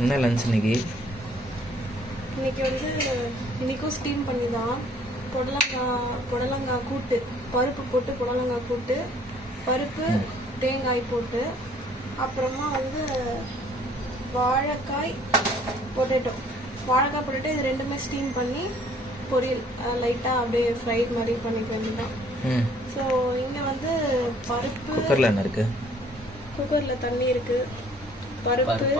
என்ன லஞ்ச் இன்னைக்கு? இன்னைக்கு வந்து இன்னைக்கும் ஸ்டீம் பண்ணி தான் புடலங்காய் கூட்டு, பருப்பு போட்டு புடலங்காய் கூட்டு, பருப்பு தேங்காய் போட்டு, அப்புறமா வந்து வாழைக்காய் பொட்டேட்டோ இது ரெண்டுமே ஸ்டீம் பண்ணி பொரியல் லைட்டாக அப்படியே ஃப்ரைட் மாதிரி பண்ணிக்க வேண்டியதான். ஸோ இங்கே வந்து பருப்பு குக்கரில் என்ன இருக்கு? குக்கரில் தண்ணி இருக்கு, பருப்பு,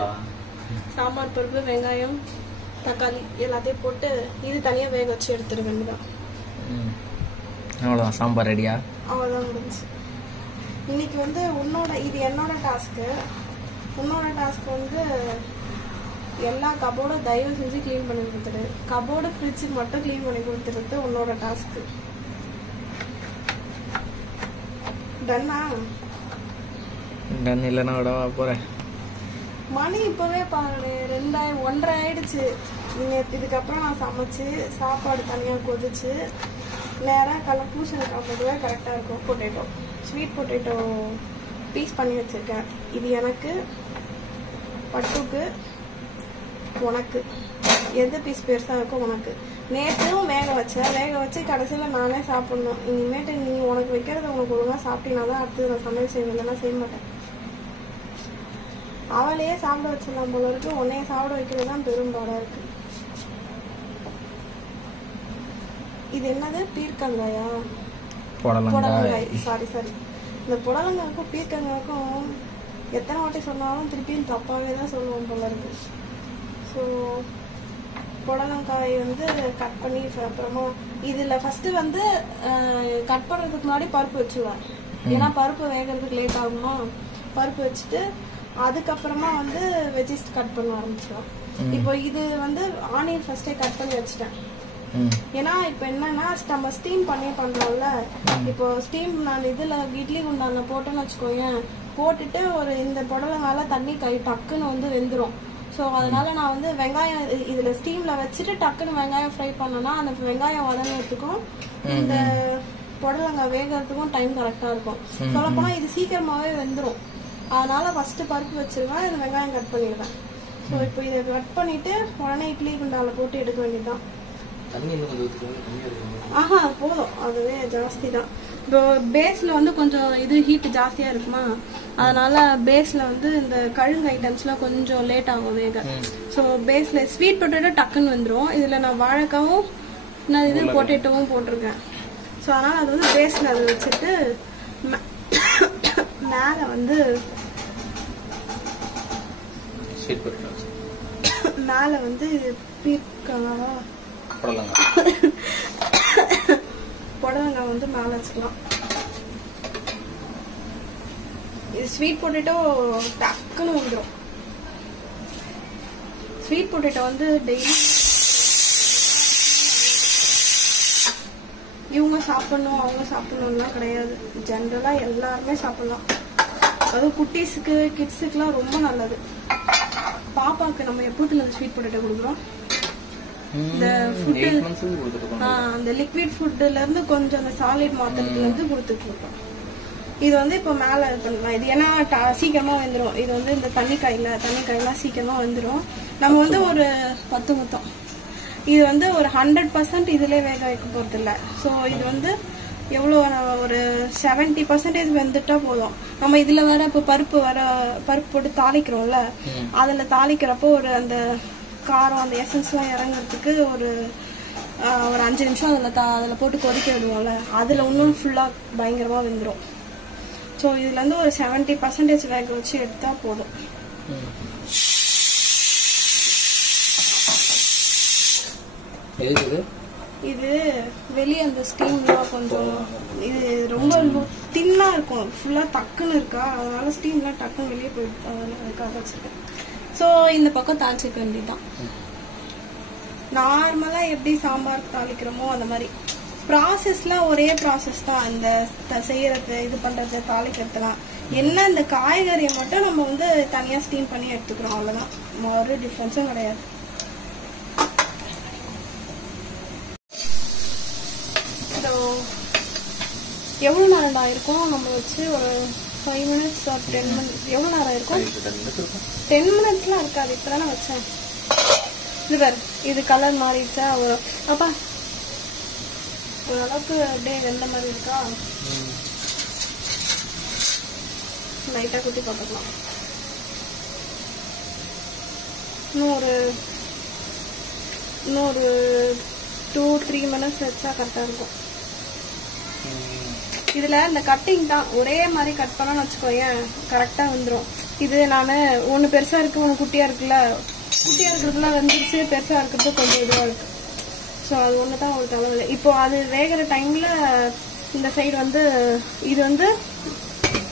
சாம்பார் பருப்பு, வெங்காயம், தக்காளி எல்லாத்தையும் போட்டு இது தனியாக வேக வச்சு எடுத்துட வேண்டியதான். அவ்வளோதான், சாம்பார் ரெடியா? அவ்வளோதான் முடிஞ்சு. இன்னைக்கு வந்து இது என்னோட டாஸ்க்கு. உன்னோட டாஸ்க் வந்து எல்லா கபோர்டும் தயவு செஞ்சு க்ளீன் பண்ணி கொடுத்துரு. கபோர்டு ஃப்ரிட்ஜுக்கு மட்டும் க்ளீன் பண்ணி கொடுத்துருது உன்னோட டாஸ்க்கு. டன்னா? டன் இல்லைன்னா விடவா போகிறேன். மணி இப்போவே பாருங்க 1:30 ஆயிடுச்சு. நீங்கள் இதுக்கப்புறம் நான் சமைச்சு சாப்பாடு தனியாக கொதிச்சு நேராக பூசணி காப்பதுவே கரெக்டாக இருக்கும். பொட்டேட்டோ, ஸ்வீட் பொட்டேட்டோ பீஸ் பண்ணி வச்சுருக்கேன். இது எனக்கு, பட்டுக்கு, உனக்கு. எந்த பீஸ் பெருசாக இருக்கும் உனக்கு. நேற்றும் வேக வச்சு கடைசியில் நானே சாப்பிட்ணும். இனிமேட்டு நீ உனக்கு வைக்கிறத உனக்கு ஒழுங்காக சாப்பிட்டீங்கன்னா தான் அடுத்து நான் சமையல் செய்வேன், இல்லைன்னா செய்ய மாட்டேன். அவளையே சாப்பிட வச்சிடலாம் போல இருக்கு, உன்னைய சாப்பிட வைக்கிறது தான் பெரும்பாடாக இருக்கு. இது என்னது? பீர்க்கங்காயா? புடலங்காய். சாரி. இந்த புடலங்காய்க்கும் பீர்க்கங்காய்க்கும் எத்தனை வாட்டி சொன்னாலும் திருப்பியும் தப்பாகவே தான் சொல்லுவோம் போல இருக்கு. ஸோ புடலங்காய் வந்து கட் பண்ணி அப்புறமா இதில் ஃபஸ்ட்டு வந்து கட் பண்ணுறதுக்கு முன்னாடி பருப்பு வச்சுருவேன். ஏன்னா பருப்பு வேகிறதுக்கு லேட் ஆகுமா. பருப்பு வச்சுட்டு அதுக்கப்புறமா வந்து வெஜிஸ் கட் பண்ண ஆரம்பிச்சிடுவேன். இப்போ இது வந்து ஆனியன் ஃபர்ஸ்டே கட் பண்ணி வச்சுட்டேன். ஏன்னா இப்போ என்னன்னா நம்ம ஸ்டீம் பண்ணி பண்றோம்ல. இப்போ ஸ்டீம் நான் இதுல இட்லி குண்டான்ல போட்டேன்னு வச்சுக்கோங்க, போட்டுட்டு ஒரு இந்த புடலங்கால தண்ணி டக்குன்னு வந்து வெந்துடும். ஸோ அதனால நான் வந்து வெங்காயம் இதுல ஸ்டீம்ல வச்சுட்டு டக்குன்னு வெங்காயம் ஃப்ரை பண்ணேன்னா அந்த வெங்காயம் வதங்கிறதுக்கும் இந்த புடலங்காய் வேகிறதுக்கும் டைம் கரெக்டா இருக்கும். சொல்லப்போனா இது சீக்கிரமாவே வெந்துடும். அதனால ஃபர்ஸ்ட் பருப்பு வச்சிருவேன், இது வெங்காயம் கட் பண்ணிடுவேன். ஸோ இப்போ இதை கட் பண்ணிட்டு உடனே இட்லி குண்டால போட்டு எடுக்க வேண்டியதுதான். ஆஹா போதும், அதுவே ஜாஸ்தி தான். இப்போ பேஸ்ல வந்து கொஞ்சம் இது ஹீட் ஜாஸ்தியா இருக்குமா, அதனால பேஸ்ல வந்து இந்த கழுங்கு ஐட்டம்ஸ்லாம் கொஞ்சம் லேட் ஆகும் வேக. ஸோ பேஸ்ல ஸ்வீட் பொட்டேட்டோ டக்குன்னு வந்துடும். இதுல நான் வாழைக்காவும் நான் இது பொட்டேட்டோவும் போட்டிருக்கேன். ஸோ அதனால அது வந்து பேஸ்ல அதை வச்சுட்டு மேல வந்து மேல வந்து பீர்க்கங்காவா புடலங்காய் வந்து மேல வச்சுக்கலாம். இது ஸ்வீட் பொட்டேட்டோ டக்குன்னு வந்துடும். ஸ்வீட் பொட்டேட்டோ வந்து டெய்லி இவங்க சாப்பிடணும் அவங்க சாப்பிடணும்லாம் கிடையாது. ஜென்ரலா எல்லாருமே சாப்பிடலாம். அதுவும் குட்டீஸுக்கு கிட்ஸுக்குலாம் ரொம்ப நல்லது. பாப்பாவுக்கு நம்ம எப்போதுல ஸ்வீட் பொட்டேட்டோ கொடுக்குறோம். இந்த ஃபுட்டு அந்த லிக்விட் ஃபுட்ல இருந்து கொஞ்சம் அந்த சாலிட் மாத்திரத்துல இருந்து கொடுத்துட்டு இருக்கோம். இது வந்து இப்போ மேல பண்ணலாம். இது ஏன்னா சீக்கிரமா வந்துடும். இது வந்து இந்த தண்ணிக்காயெல்லாம் சீக்கிரமா வந்துடும். நம்ம வந்து ஒரு 10 முத்தம் இது வந்து ஒரு 100% இதுல வேக வைக்க போறது இல்லை. ஸோ இது வந்து எவ்வளோ ஒரு 70% வெந்துட்டா போதும். நம்ம இதுல வேற இப்போ பருப்பு போட்டு தாளிக்கிறோம்ல, அதுல தாளிக்கிறப்போ ஒரு அந்த காரம் அந்த எசன்ஸ்லாம் இறங்குறதுக்கு ஒரு 5 நிமிஷம் அதில் போட்டு கொதிக்க விடுவோம்ல, அதில் இன்னும் ஃபுல்லாக பயங்கரமாக வெந்துடும். ஸோ இதுல இருந்து ஒரு 70% வேக வச்சு எடுத்தா போதும். இது வெளியே அந்த ஸ்டீம்லாம் கொஞ்சம் இது ரொம்ப தின்னா இருக்கும், ஃபுல்லாக டக்குன்னு இருக்கா, அதனால ஸ்டீம்லாம் டக்குன்னு வெளியே போயிட்டு அதனால அதுக்காக வச்சுருக்கேன். ஸோ இந்த பக்கம் தாளிச்சிக்க வேண்டியதுதான். நார்மலா எப்படி சாம்பார் தாளிக்கிறோமோ அந்த மாதிரி ப்ராசஸ்லாம் ஒரே ப்ராசஸ் தான். இந்த செய்யறது, இது பண்றது, தாளிக்கிறதுலாம் என்ன, இந்த காய்கறியை மட்டும் நம்ம வந்து தனியா ஸ்டீம் பண்ணி எடுத்துக்கிறோம், அவ்வளவுதான். ஒரு டிஃபரன்ஸும் கிடையாது. எவ்வளவு நேரம் இருக்கும் நம்ம வச்சு ஒரு 5 minutes or 10 minutes எவ்வளோ நேரம் இருக்கும்? 10 minutesலாம் இருக்காது. இப்போ தானே வச்சேன். இது வேறு இது கலர் மாறிடுச்சா? அப்பா ஓரளவுக்கு அப்படியே வெந்த மாதிரி இருக்கா? லைட்டாக குட்டி பார்த்துக்கலாம். இன்னொரு 2-3 minutes வச்சா கரெக்டாக இருக்கும். இதில் இந்த கட்டிங் தான் ஒரே மாதிரி கட் பண்ணோன்னு வச்சுக்கோயேன், கரெக்டாக வந்துடும். இது நான் ஒன்று பெருசாக இருக்குது ஒன்று குட்டியாக இருக்குல்ல, குட்டியாக இருக்கிறதுலாம் வந்துருச்சு, பெருசாக இருக்கிறது கொஞ்சம் இதுவாக இருக்குது. ஸோ அது ஒன்று தான் ஒரு தகவல். இப்போ அது வேகிற டைமில் இந்த சைடு வந்து இது வந்து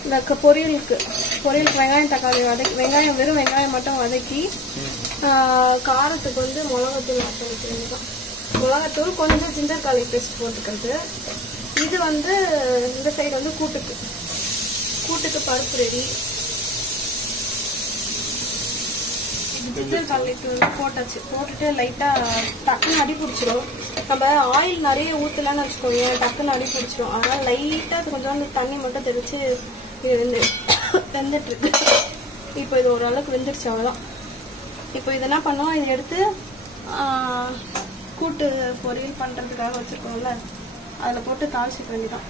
இந்த பொரியலுக்கு வெங்காயம் தக்காளி வதக்கி வெறும் வெங்காயம் மட்டும் வதக்கி காரத்துக்கு வந்து மிளகாத்தூள் வைக்கிறது தான். மிளகாத்தூள் கொஞ்சம் ஜிஞ்சர் கார்லிக் பேஸ்ட் போட்டுக்கிறது. இது வந்து இந்த சைடு வந்து கூட்டுக்கு பருப்பு ரெடி. ஜிஞ்சர் கார்லிக் வந்து போட்டாச்சு. போட்டுட்டு லைட்டாக டக்குன்னு அடி பிடிச்சிரும். நம்ம ஆயில் நிறைய ஊற்றலான்னு வச்சுக்கோங்க, டக்குன்னு அடி பிடிச்சிரும். அதனால் லைட்டாக அது கொஞ்சம் தண்ணி மட்டும் தெளித்து இது வெந்துட்டு இருக்கு. இப்போ இது ஓரளவுக்கு வெந்துருச்சு, அவ்வளோதான். இப்போ இது என்ன பண்ணுவோம், இதை எடுத்து கூட்டு பொரியல் பண்ணுறதுக்காக வச்சுருக்கோம்ல, அதில் போட்டு தாளிச்சிக்க வேண்டியதான்.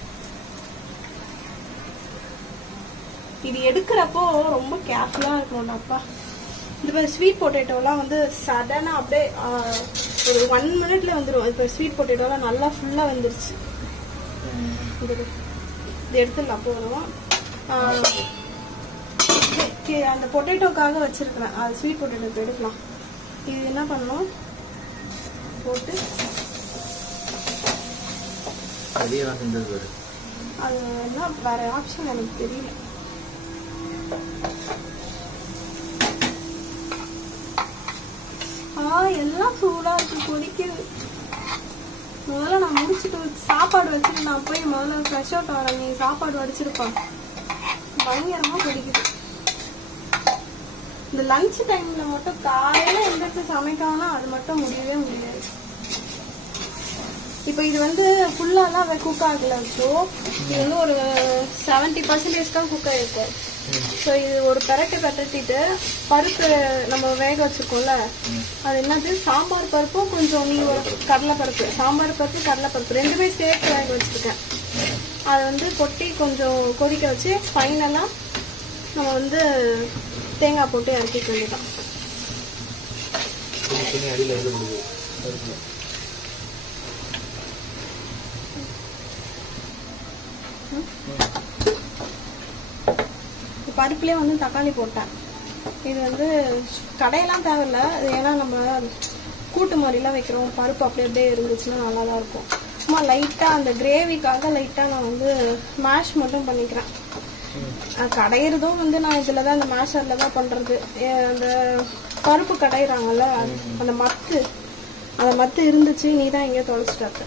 இது எடுக்கிறப்போ ரொம்ப கேர்ஃபுல்லாக இருக்கணும்டா அப்பா. இந்த மாதிரி ஸ்வீட் பொட்டேட்டோலாம் வந்து சடனாக அப்படியே ஒரு 1 minute வந்துடும். இப்போ ஸ்வீட் பொட்டேட்டோலாம் நல்லா ஃபுல்லாக வந்துருச்சு. இது எடுத்துடலாம் போகிறோம். அந்த பொட்டேட்டோக்காக வச்சிருக்கிறேன், அது ஸ்வீட் பொட்டேட்டோ எடுக்கலாம். இது என்ன பண்ணணும், போட்டு அது என்ன வேற ஆப்ஷன் எனக்கு தெரியல. எல்லாம் சூடா இருக்கு, கொதிக்குது. முதல்ல நான் முடிச்சுட்டு சாப்பாடு வச்சுட்டு நான் போய் முதல்ல ஃப்ரெஷ் அவுட் வரேன். நீ சாப்பாடு வடிச்சிருப்பான், பயங்கரமா கொதிக்குது. இந்த லஞ்ச் டைம்ல மட்டும் காலையில எந்திரிச்சு சமைக்காமனா அது மட்டும் முடியவே முடியாது. இப்போ இது வந்து ஃபுல்லாலாம் குக் ஆகல. ஸோ இது வந்து ஒரு 70% தான் குக் ஆகிருக்கும். ஸோ இது ஒரு பெரட்டிட்டு பருப்பு நம்ம வேக வச்சிருக்கோம்ல, அது என்னது சாம்பார் பருப்பும் கொஞ்சம் நீ ஒரு கடலைப்பருப்பு, சாம்பார் பருப்பு கடலைப்பருப்பு ரெண்டுமே சேர்த்து வேக வச்சிருக்கேன். அதை வந்து கொட்டி கொஞ்சம் கொதிக்க வச்சு ஃபைனலாக நம்ம வந்து தேங்காய் போட்டு இறக்கிக்க வேண்டியதான். பருப்புலேயே வந்து தக்காளி போட்டேன். இது வந்து கடையெல்லாம் தேவையில்ல, ஏன்னா நம்ம கூட்டு மாதிரிலாம் வைக்கிறோம், பருப்பு அப்படியே இருந்துச்சுன்னா நல்லா தான் இருக்கும். சும்மா லைட்டாக அந்த கிரேவிக்காக லைட்டாக நான் வந்து மேஷ் மட்டும் பண்ணிக்கிறேன். கடையிறதும் வந்து நான் இதில் தான், அந்த மேஷரில் தான் பண்ணுறது. அந்த பருப்பு கடையிறாங்கல்ல, அந்த மத்து இருந்துச்சு, நீ தான் எங்கேயோ தொலைச்சிட்டாக்க.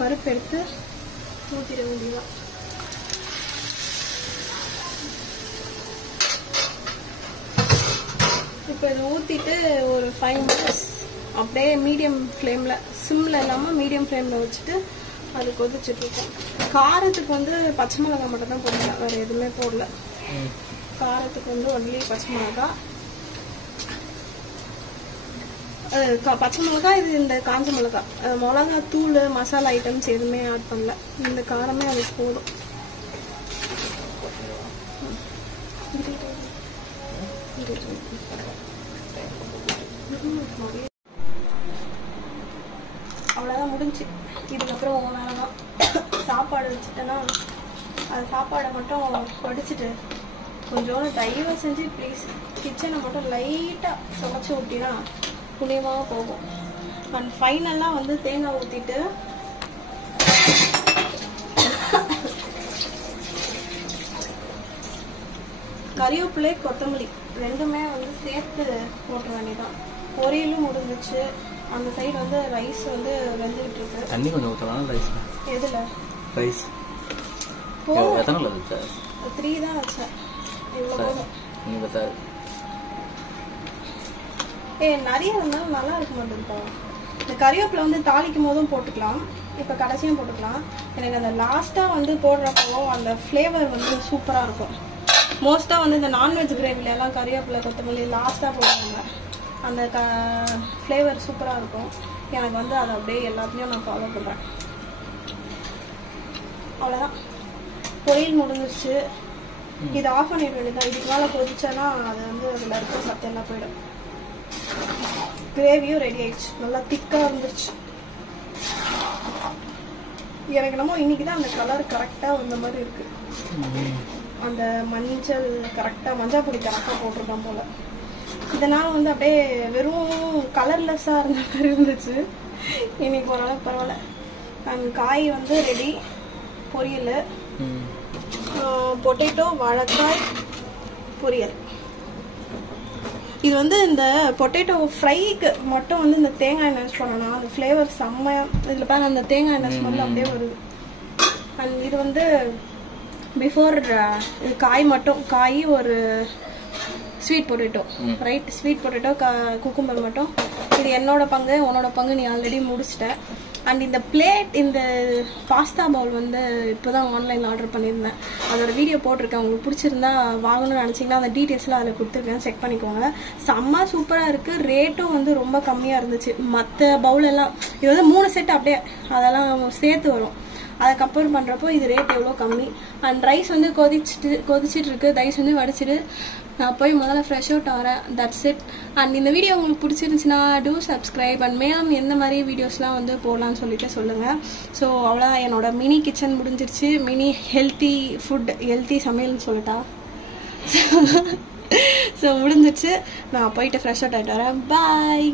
பருப்பு எடுத்து ஊற்றிட வேண்டியதான். இப்போ இதை ஊற்றிட்டு ஒரு 5 minutes அப்படியே மீடியம் ஃப்ளேமில், சிம்மில் இல்லாமல் மீடியம் ஃப்ளேமில் வச்சுட்டு அது கொதிச்சுட்ருக்கோம். காரத்துக்கு வந்து பச்சை மிளகாய் மட்டும் தான் போடல, வேறு எதுவுமே போடல. காரத்துக்கு வந்து ஒன்லி பச்சை மிளகா, பச்சை மிளகா, இது இந்த காஞ்ச மிளகா, மிளகா தூள் மசாலா ஐட்டம்ஸ் எதுவுமே ஆட் பண்ணல. இந்த காரமே அதுக்கு போதும். அவ்வளோதான் முடிஞ்சு. இதுக்கப்புறம் ஓனாதான் சாப்பாடு வச்சுட்டேன்னா, அது சாப்பாடை மட்டும் வடிச்சிட்டு கொஞ்சோண்டு தயவு செஞ்சு ப்ளீஸ் கிச்சனை மட்டும் லைட்டாக துடைச்சி விட்டினா புளியமாக போகும். அண்ட் ஃபைனலாக வந்து தேங்காய் ஊற்றிட்டு கறிவேப்பிலை கொத்தமல்லி ரெண்டுமே வந்து சேர்த்து போட்டுற வேண்டியதான். பொரியலும் முடிஞ்சிச்சு. அந்த சைடு வந்து ரைஸ் வந்து வெந்துகிட்டு இருக்கு. தண்ணி கொஞ்சம் ஊற்றலாம். ரைஸ் எதுல ரைஸ் எத்தனை வச்சா? 3 தான் வச்சேன். நிறைய இருந்தாலும் நல்லா இருக்க மாட்டேங்குதா? இந்த கறிவேப்பிலை வந்து தாளிக்கும் போதும் போட்டுக்கலாம், இப்போ கடைசியும் போட்டுக்கலாம். எனக்கு அந்த லாஸ்ட்டாக வந்து போடுறப்போ அந்த ஃப்ளேவர் வந்து சூப்பராக இருக்கும். மோஸ்ட்டாக வந்து இந்த நான்வெஜ் கிரேவிலெல்லாம் கறிவேப்பிலை கொத்தமல்லி லாஸ்ட்டாக போடுவாங்க. அந்த ஃப்ளேவர் சூப்பராக இருக்கும். எனக்கு வந்து அதை அப்படியே எல்லாத்தையும் நான் ஃபாலோ பண்ணுறேன். அவ்வளோதான், பொரியல் முடிஞ்சிருச்சு. இது ஆஃப் பண்ணிட வேண்டியதான். இதுக்கு மேலே கொதிச்சேன்னா அது வந்து அதில் இருக்க சத்தெல்லாம் போயிடும். கிரேவியும் ரெடி ஆயிடுச்சு, நல்லா திக்காக இருந்துச்சு. எனக்கு என்னமோ இன்னைக்கு தான் அந்த கலர் கரெக்டாக வந்த மாதிரி இருக்கு. அந்த மஞ்சள் கரெக்டாக, மஞ்சள் பொடி கரெக்டாக போட்டிருக்கான் போல. இதனால வந்து அப்படியே வெறும் கலர்லெஸ்ஸாக இருந்த மாதிரி இருந்துச்சு. இன்னைக்கு ஓரளவுக்கு பரவாயில்ல. காய் வந்து ரெடி, பொரியல், பொட்டேட்டோ வாழைக்காய் பொரியல். இது வந்து இந்த பொட்டேட்டோ ஃப்ரைக்கு மட்டும் வந்து இந்த தேங்காய் எண்ணெய் யூஸ் பண்ணணும். அந்த ஃப்ளேவர் செம்மையாக இதில் பாருங்க, அந்த தேங்காய் எண்ணெய் ஸ்மெல் அப்படியே வருது. அண்ட் இது வந்து பிஃபோர் இது காய் மட்டும், காய் ஒரு sweet potato, right, sweet potato cucumber மட்டும். இது என்னோட பங்கு, உன்னோட பங்கு நீ ஆல்ரெடி முடிச்சிட்ட. அண்ட் இந்த பிளேட், இந்த பாஸ்தா பவுல் வந்து இப்போ தான் ஆன்லைனில் ஆர்டர் பண்ணியிருந்தேன். அதோட வீடியோ போட்டிருக்கேன். உங்களுக்கு பிடிச்சிருந்தா வாங்கணும்னு நினச்சிங்கன்னா அந்த டீட்டெயில்ஸ்லாம் அதில் கொடுத்துருக்கேன், செக் பண்ணிக்கோங்க. செம்ம சூப்பராக இருக்குது. ரேட்டும் வந்து ரொம்ப கம்மியாக இருந்துச்சு. மற்ற பவுலெல்லாம் இது வந்து 3 செட் அப்படியே அதெல்லாம் சேர்த்து வரும். அதை கம்பேர் பண்ணுறப்போ இது ரேட் எவ்வளோ கம்மி. அண்ட் ரைஸ் வந்து கொதிச்சிட்டு இருக்கு. ரைஸ் வந்து வடிச்சிட்டு நான் போய் முதல்ல ஃப்ரெஷ் அவுட் ஆகிறேன். That's it. அண்ட் இந்த வீடியோ உங்களுக்கு பிடிச்சிருந்துச்சுன்னா டூ சப்ஸ்கிரைப். அண்ட் மேலும் எந்த மாதிரி வீடியோஸ்லாம் வந்து போடலான்னு சொல்லிட்டு சொல்லுங்கள். ஸோ அவ்வளோதான், என்னோட மினி கிச்சன் முடிஞ்சிருச்சு. மினி ஹெல்த்தி ஃபுட், ஹெல்த்தி சமையல்னு சொல்லிட்டா. ஸோ முடிஞ்சிருச்சு. நான் போயிட்டு ஃப்ரெஷ் அவுட் ஆகிட்டு வரேன். பாய்.